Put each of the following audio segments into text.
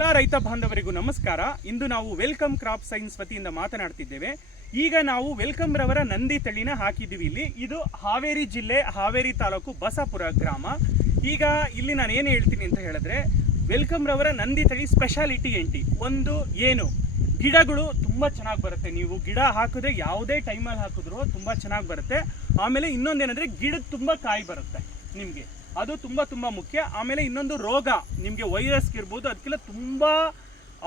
ಎಲ್ಲ ರೈತ ಬಾಂಧವರಿಗೂ ನಮಸ್ಕಾರ. ಇಂದು ನಾವು ವೆಲ್ಕಮ್ ಕ್ರಾಪ್ ಸೈನ್ಸ್ ವತಿಯಿಂದ ಮಾತನಾಡ್ತಿದ್ದೇವೆ. ಈಗ ನಾವು ವೆಲ್ಕಮ್ ರವರ ನಂದಿ ತಳಿನ ಹಾಕಿದ್ದೀವಿ. ಇದು ಹಾವೇರಿ ಜಿಲ್ಲೆ ಹಾವೇರಿ ತಾಲೂಕು ಬಸಾಪುರ ಗ್ರಾಮ. ಈಗ ಇಲ್ಲಿ ನಾನು ಏನು ಹೇಳ್ತೀನಿ ಅಂತ ಹೇಳಿದ್ರೆ, ವೆಲ್ಕಮ್ ರವರ ನಂದಿ ತಳಿ ಸ್ಪೆಷಾಲಿಟಿ ಒಂದು ಏನು ಗಿಡಗಳು ತುಂಬ ಚೆನ್ನಾಗಿ ಬರುತ್ತೆ. ನೀವು ಗಿಡ ಹಾಕಿದ್ರೆ ಯಾವುದೇ ಟೈಮಲ್ಲಿ ಹಾಕಿದ್ರು ತುಂಬ ಚೆನ್ನಾಗಿ ಬರುತ್ತೆ. ಆಮೇಲೆ ಇನ್ನೊಂದೇನೆಂದರೆ ಗಿಡದ ತುಂಬ ಕಾಯಿ ಬರುತ್ತೆ ನಿಮಗೆ, ಅದು ತುಂಬ ಮುಖ್ಯ. ಆಮೇಲೆ ಇನ್ನೊಂದು ರೋಗ, ನಿಮಗೆ ವೈರಸ್ ಇರ್ಬೋದು, ಅದಕ್ಕೆಲ್ಲ ತುಂಬ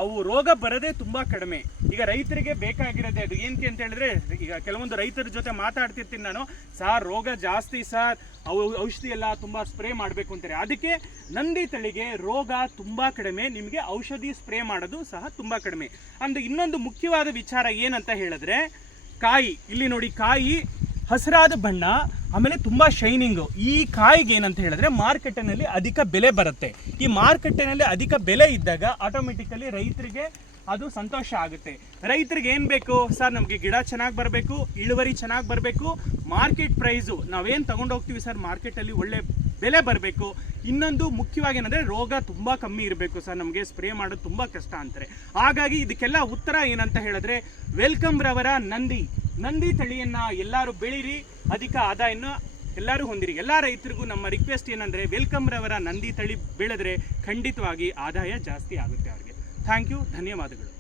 ಅವು ರೋಗ ಬರೋದೇ ತುಂಬ ಕಡಿಮೆ. ಈಗ ರೈತರಿಗೆ ಬೇಕಾಗಿರೋದೆ ಅದು ಏನಕ್ಕೆ ಅಂತ ಹೇಳಿದ್ರೆ, ಈಗ ಕೆಲವೊಂದು ರೈತರ ಜೊತೆ ಮಾತಾಡ್ತಿರ್ತೀನಿ ನಾನು, ಸಾರ್ ರೋಗ ಜಾಸ್ತಿ ಸರ್, ಔಷಧಿ ಎಲ್ಲ ತುಂಬ ಸ್ಪ್ರೇ ಮಾಡಬೇಕು ಅಂತಾರೆ. ಅದಕ್ಕೆ ನಂದಿ ತಳಿಗೆ ರೋಗ ತುಂಬ ಕಡಿಮೆ, ನಿಮಗೆ ಔಷಧಿ ಸ್ಪ್ರೇ ಮಾಡೋದು ಸಹ ತುಂಬ ಕಡಿಮೆ. ಅಂದು ಇನ್ನೊಂದು ಮುಖ್ಯವಾದ ವಿಚಾರ ಏನಂತ ಹೇಳಿದ್ರೆ, ಕಾಯಿ ಇಲ್ಲಿ ನೋಡಿ, ಕಾಯಿ ಹಸಿರಾದ ಬಣ್ಣ, ಆಮೇಲೆ ತುಂಬ ಶೈನಿಂಗು. ಈ ಕಾಯಿಗೆ ಏನಂತ ಹೇಳಿದ್ರೆ ಮಾರ್ಕೆಟಿನಲ್ಲಿ ಅಧಿಕ ಬೆಲೆ ಬರುತ್ತೆ. ಈ ಮಾರ್ಕೆಟಿನಲ್ಲಿ ಅಧಿಕ ಬೆಲೆ ಇದ್ದಾಗ ಆಟೋಮೆಟಿಕಲಿ ರೈತರಿಗೆ ಅದು ಸಂತೋಷ ಆಗುತ್ತೆ. ರೈತರಿಗೆ ಏನು ಬೇಕು ಸರ್, ನಮಗೆ ಗಿಡ ಚೆನ್ನಾಗಿ ಬರಬೇಕು, ಇಳುವರಿ ಚೆನ್ನಾಗಿ ಬರಬೇಕು, ಮಾರ್ಕೆಟ್ ಪ್ರೈಸು ನಾವೇನು ತೊಗೊಂಡು ಹೋಗ್ತೀವಿ ಸರ್ ಮಾರ್ಕೆಟಲ್ಲಿ ಒಳ್ಳೆ ಬೆಲೆ ಬರಬೇಕು. ಇನ್ನೊಂದು ಮುಖ್ಯವಾಗಿ ಏನಂದರೆ ರೋಗ ತುಂಬ ಕಮ್ಮಿ ಇರಬೇಕು ಸರ್, ನಮಗೆ ಸ್ಪ್ರೇ ಮಾಡೋದು ತುಂಬ ಕಷ್ಟ ಅಂತಾರೆ. ಹಾಗಾಗಿ ಇದಕ್ಕೆಲ್ಲ ಉತ್ತರ ಏನಂತ ಹೇಳಿದ್ರೆ, ವೆಲ್ಕಮ್ ರವರ ನಂದಿ ತಳಿಯನ್ನು ಎಲ್ಲರೂ ಬೆಳೀರಿ, ಅಧಿಕ ಆದಾಯನ ಎಲ್ಲರೂ ಹೊಂದಿರಿ. ಎಲ್ಲ ರೈತರಿಗೂ ನಮ್ಮ ರಿಕ್ವೆಸ್ಟ್ ಏನಂದರೆ, ವೆಲ್ಕಮ್ ರವರ ನಂದಿ ತಳಿ ಬೆಳೆದ್ರೆ ಖಂಡಿತವಾಗಿ ಆದಾಯ ಜಾಸ್ತಿ ಆಗುತ್ತೆ ಅವರಿಗೆ. ಥ್ಯಾಂಕ್ ಯು, ಧನ್ಯವಾದಗಳು.